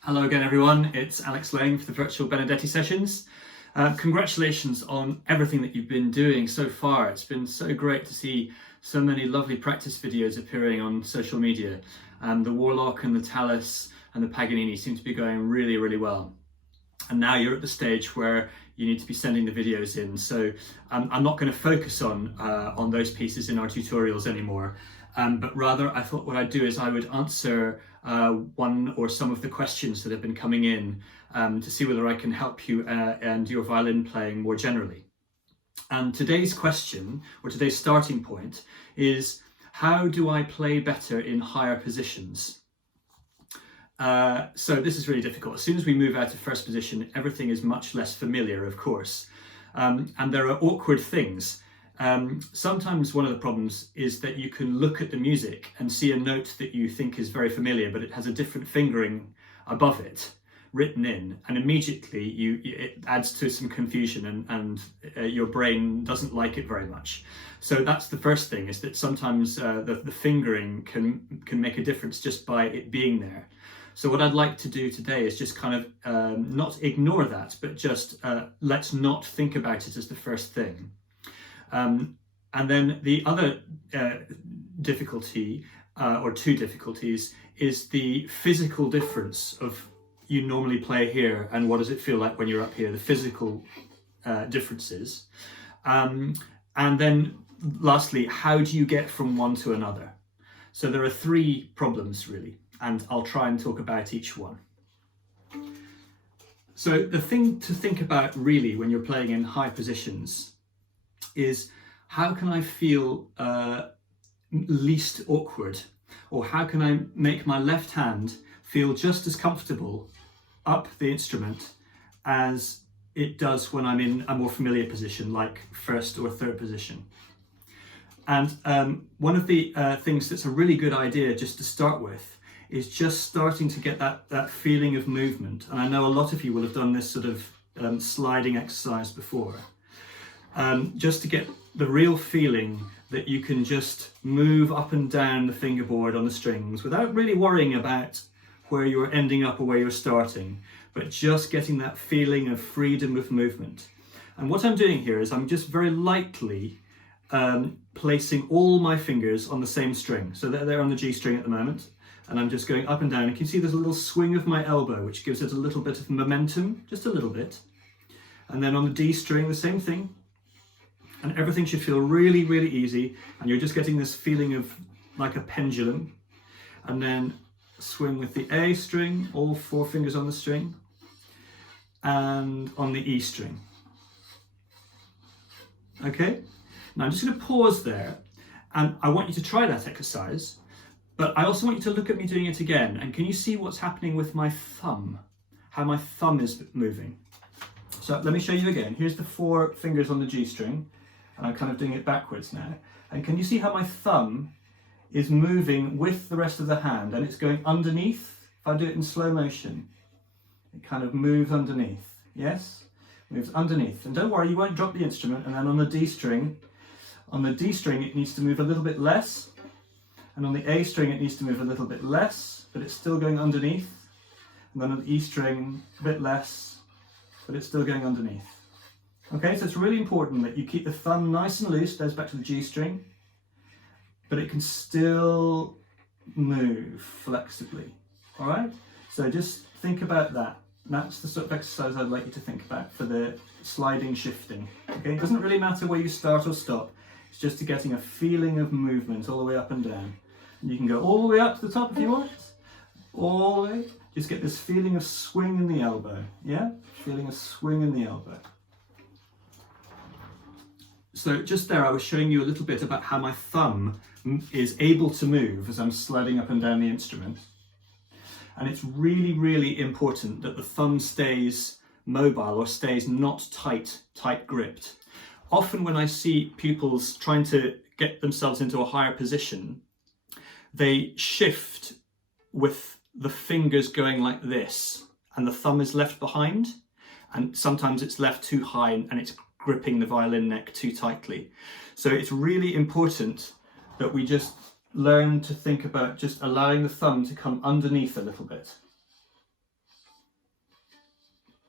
Hello again everyone, it's Alex Laing for the virtual Benedetti sessions. Congratulations on everything that you've been doing so far. It's been so great to see so many lovely practice videos appearing on social media. The Warlock and the Tallis and the Paganini seem to be going really well. And now you're at the stage where you need to be sending the videos in. So I'm not going to focus on those pieces in our tutorials anymore. But rather I thought what I'd do is I would answer one or some of the questions that have been coming in to see whether I can help you and your violin playing more generally. And today's question, or today's starting point, is how do I play better in higher positions? So this is really difficult. As soon as we move out of first position, everything is much less familiar, of course. And there are awkward things. Sometimes one of the problems is that you can look at the music and see a note that you think is very familiar, but it has a different fingering above it written in, and immediately it adds to some confusion and your brain doesn't like it very much. So that's the first thing, is that sometimes the fingering can make a difference just by it being there. So what I'd like to do today is just kind of not ignore that, but just let's not think about it as the first thing. And then the other difficulty, or two difficulties, is the physical difference of you normally play here and what does it feel like when you're up here, the physical differences. And then lastly, how do you get from one to another? So there are three problems really, and I'll try and talk about each one. So the thing to think about really when you're playing in high positions is, how can I feel least awkward? Or how can I make my left hand feel just as comfortable up the instrument as it does when I'm in a more familiar position, like first or third position? And one of the things that's a really good idea just to start with is just starting to get that feeling of movement. And I know a lot of you will have done this sort of sliding exercise before. Just to get the real feeling that you can just move up and down the fingerboard on the strings without really worrying about where you're ending up or where you're starting, but just getting that feeling of freedom of movement. And what I'm doing here is I'm just very lightly placing all my fingers on the same string. So they're on the G string at the moment, and I'm just going up and down. You can see there's a little swing of my elbow, which gives it a little bit of momentum, just a little bit. And then on the D string, the same thing. And everything should feel really easy, and you're just getting this feeling of like a pendulum. And then swing with the A string, all four fingers on the string, and on the E string. Okay, now I'm just going to pause there, and I want you to try that exercise, but I also want you to look at me doing it again. And can you see what's happening with my thumb? How my thumb is moving? So let me show you again. Here's the four fingers on the G string, and I'm kind of doing it backwards now. And can you see how my thumb is moving with the rest of the hand, and it's going underneath? If I do it in slow motion, it kind of moves underneath. Yes? Moves underneath. And don't worry, you won't drop the instrument. And then on the D string, it needs to move a little bit less. And on the A string, it needs to move a little bit less, but it's still going underneath. And then on the E string, a bit less, but it's still going underneath. Okay, so it's really important that you keep the thumb nice and loose, goes back to the G string, but it can still move flexibly. All right, so just think about that. That's the sort of exercise I'd like you to think about for the sliding shifting. Okay, it doesn't really matter where you start or stop. It's just to getting a feeling of movement all the way up and down. And you can go all the way up to the top if you want, all the way. Just get this feeling of swing in the elbow. Yeah, feeling a swing in the elbow. So just there I was showing you a little bit about how my thumb is able to move as I'm sliding up and down the instrument. And it's really important that the thumb stays mobile, or stays not tight gripped. Often when I see pupils trying to get themselves into a higher position, they shift with the fingers going like this, and the thumb is left behind, and sometimes it's left too high and it's gripping the violin neck too tightly. So it's really important that we just learn to think about just allowing the thumb to come underneath a little bit.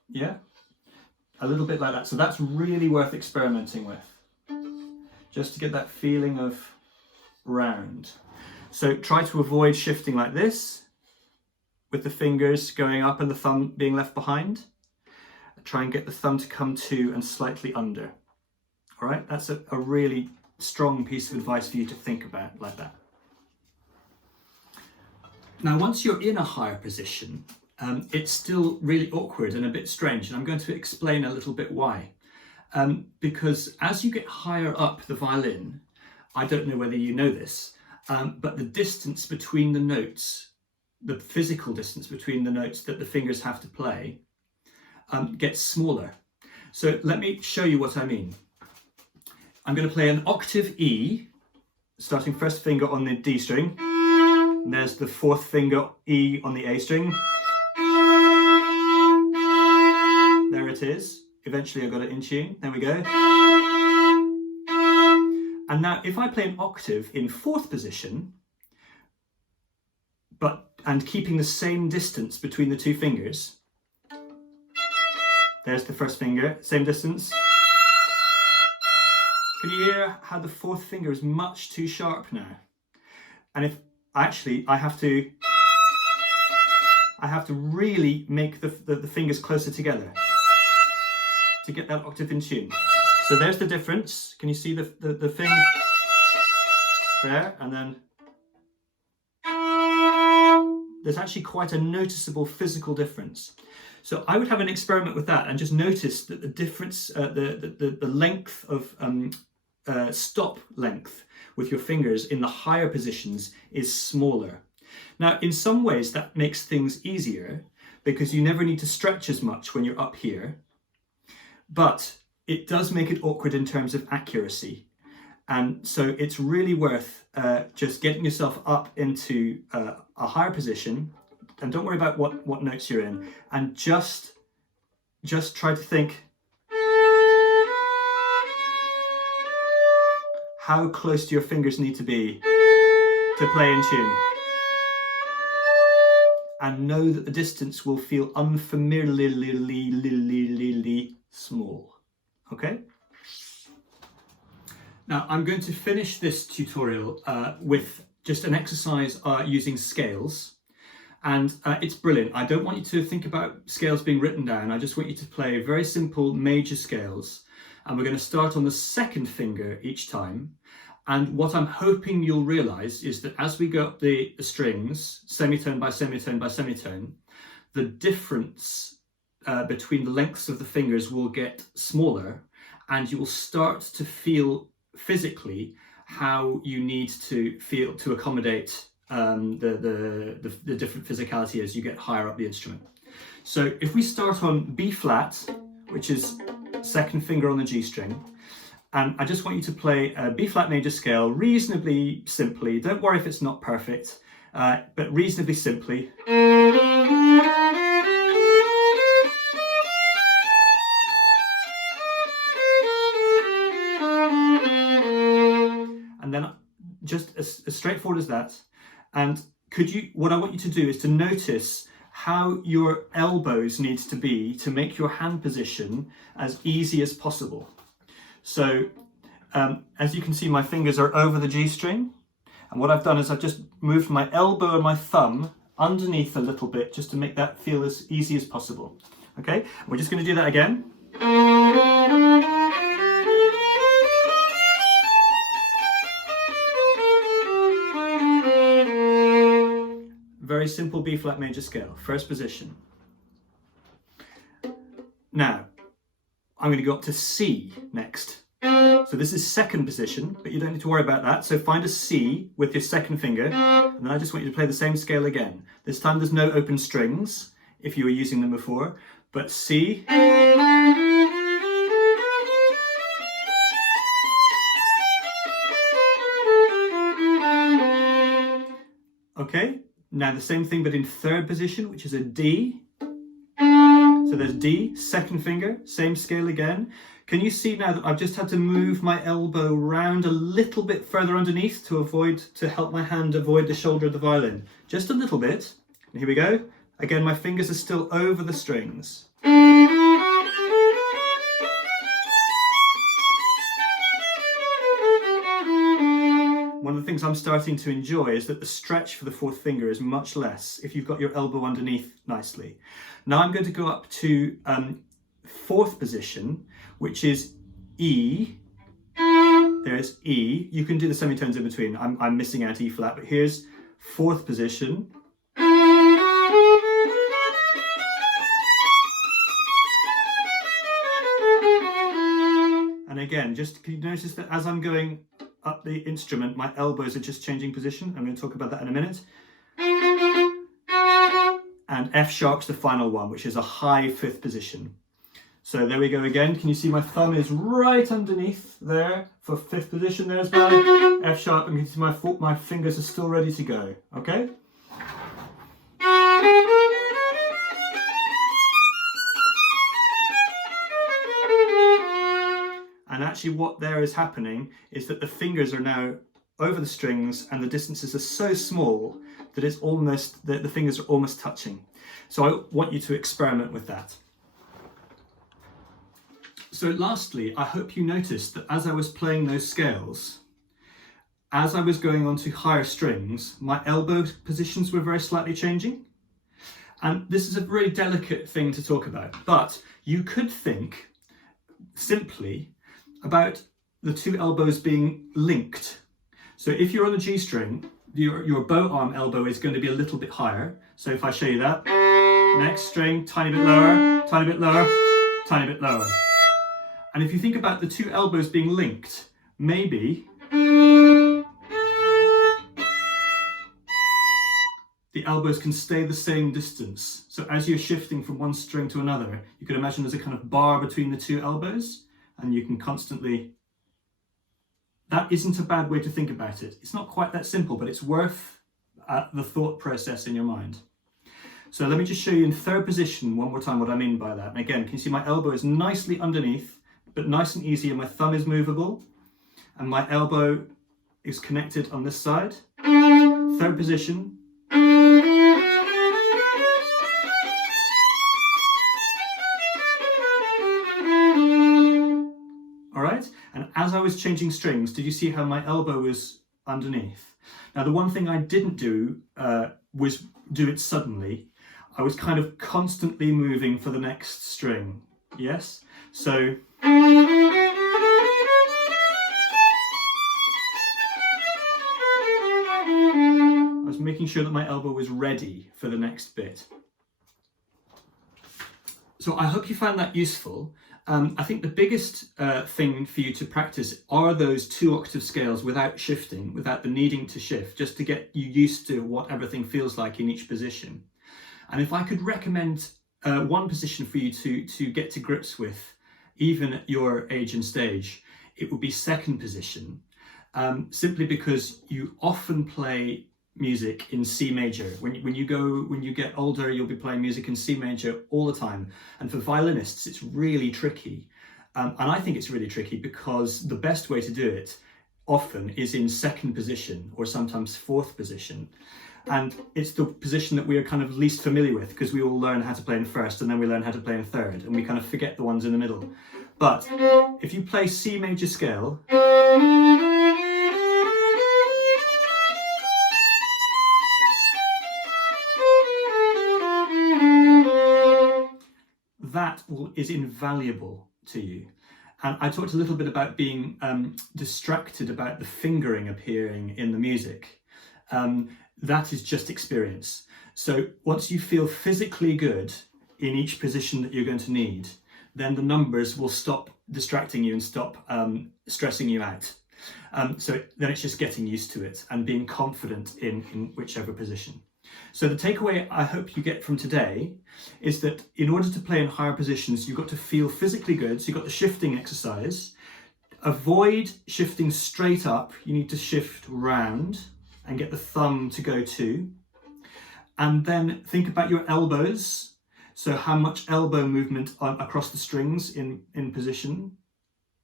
Yeah, a little bit like that. So that's really worth experimenting with, just to get that feeling of round. So try to avoid shifting like this, with the fingers going up and the thumb being left behind. Try and get the thumb to come to and slightly under. All right, that's a really strong piece of advice for you to think about like that. Now, once you're in a higher position, it's still really awkward and a bit strange, and I'm going to explain a little bit why. Because as you get higher up the violin, I don't know whether you know this, but the distance between the notes, the physical distance between the notes that the fingers have to play, gets smaller. So let me show you what I mean. I'm going to play an octave E, starting first finger on the D string. And there's the fourth finger E on the A string. There it is. Eventually I got it in tune. There we go. And now if I play an octave in fourth position, and keeping the same distance between the two fingers, there's the first finger, same distance. Can you hear how the fourth finger is much too sharp now? And if actually I have to really make the fingers closer together to get that octave in tune. So there's the difference. Can you see the thing there? And then there's actually quite a noticeable physical difference. So I would have an experiment with that and just notice that the difference, the length of stop length with your fingers in the higher positions is smaller. Now, in some ways that makes things easier because you never need to stretch as much when you're up here, but it does make it awkward in terms of accuracy. And so it's really worth just getting yourself up into a higher position, and don't worry about what notes you're in, and just try to think how close do your fingers need to be to play in tune. And know that the distance will feel unfamiliarly small. Okay? Now I'm going to finish this tutorial with just an exercise using scales. And it's brilliant. I don't want you to think about scales being written down. I just want you to play very simple major scales. And we're going to start on the second finger each time. And what I'm hoping you'll realize is that as we go up the strings, semitone by semitone by semitone, the difference between the lengths of the fingers will get smaller, and you will start to feel physically how you need to feel to accommodate the different physicality as you get higher up the instrument. So if we start on B flat, which is second finger on the G string, and I just want you to play a B flat major scale reasonably simply. Don't worry if it's not perfect, but reasonably simply. And then just as straightforward as that. And what I want you to do is to notice how your elbows need to be to make your hand position as easy as possible. So as you can see, my fingers are over the G string. And what I've done is I've just moved my elbow and my thumb underneath a little bit just to make that feel as easy as possible. Okay, we're just going to do that again. Very simple B flat major scale, first position. Now, I'm going to go up to C next. So this is second position, but you don't need to worry about that. So find a C with your second finger, and then I just want you to play the same scale again. This time there's no open strings, if you were using them before, but C. Okay, now the same thing but in third position, which is a D. So there's D, second finger, same scale again. Can you see now that I've just had to move my elbow round a little bit further underneath to help my hand avoid the shoulder of the violin? Just a little bit. And here we go. Again, my fingers are still over the strings. One of the things I'm starting to enjoy is that the stretch for the fourth finger is much less if you've got your elbow underneath nicely. Now I'm going to go up to fourth position, which is E. There's E. You can do the semitones in between. I'm missing out E flat, but here's fourth position. And again, just can you notice that as I'm going up the instrument, my elbows are just changing position? I'm going to talk about that in a minute. And F sharp's the final one, which is a high fifth position. So there we go again. Can you see my thumb is right underneath there for fifth position? There's my F sharp, and you can see my fingers are still ready to go. Okay? And actually what there is happening is that the fingers are now over the strings and the distances are so small that it's almost, the fingers are almost touching. So I want you to experiment with that. So lastly, I hope you noticed that as I was playing those scales, as I was going on to higher strings, my elbow positions were very slightly changing. And this is a really delicate thing to talk about, but you could think simply about the two elbows being linked. So if you're on the G string, your bow arm elbow is going to be a little bit higher. So if I show you that, next string, tiny bit lower, tiny bit lower, tiny bit lower. And if you think about the two elbows being linked, maybe the elbows can stay the same distance. So as you're shifting from one string to another, you can imagine there's a kind of bar between the two elbows, and you can constantly... That isn't a bad way to think about it. It's not quite that simple, but it's worth the thought process in your mind. So let me just show you in third position one more time what I mean by that. And again, can you see my elbow is nicely underneath, but nice and easy, and my thumb is movable, and my elbow is connected on this side. Third position. All right, and as I was changing strings, did you see how my elbow was underneath? Now, the one thing I didn't do was do it suddenly. I was kind of constantly moving for the next string. Yes? So I was making sure that my elbow was ready for the next bit. So I hope you found that useful. I think the biggest thing for you to practice are those 2 octave scales without shifting, without the needing to shift, just to get you used to what everything feels like in each position. And if I could recommend one position for you to get to grips with, even at your age and stage, it would be second position, simply because you often play music in C major. When you get older, you'll be playing music in C major all the time. And for violinists, it's really tricky. And I think it's really tricky because the best way to do it often is in second position or sometimes fourth position. And it's the position that we are kind of least familiar with because we all learn how to play in first and then we learn how to play in third and we kind of forget the ones in the middle. But if you play C major scale, that is invaluable to you. And I talked a little bit about being distracted about the fingering appearing in the music. That is just experience. So once you feel physically good in each position that you're going to need, then the numbers will stop distracting you and stop stressing you out. So then it's just getting used to it and being confident in whichever position. So the takeaway I hope you get from today is that in order to play in higher positions, you've got to feel physically good. So you've got the shifting exercise. Avoid shifting straight up. You need to shift round and get the thumb to go to. And then think about your elbows. So how much elbow movement across the strings in position.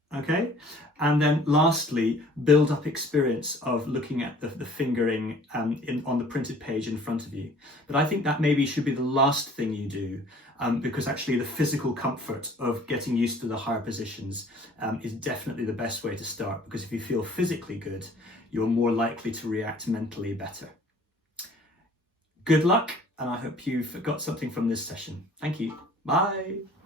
Okay, and then lastly, build up experience of looking at the fingering on the printed page in front of you. But I think that maybe should be the last thing you do, because actually the physical comfort of getting used to the higher positions is definitely the best way to start, because if you feel physically good, you're more likely to react mentally better. Good luck, and I hope you've got something from this session. Thank you. Bye.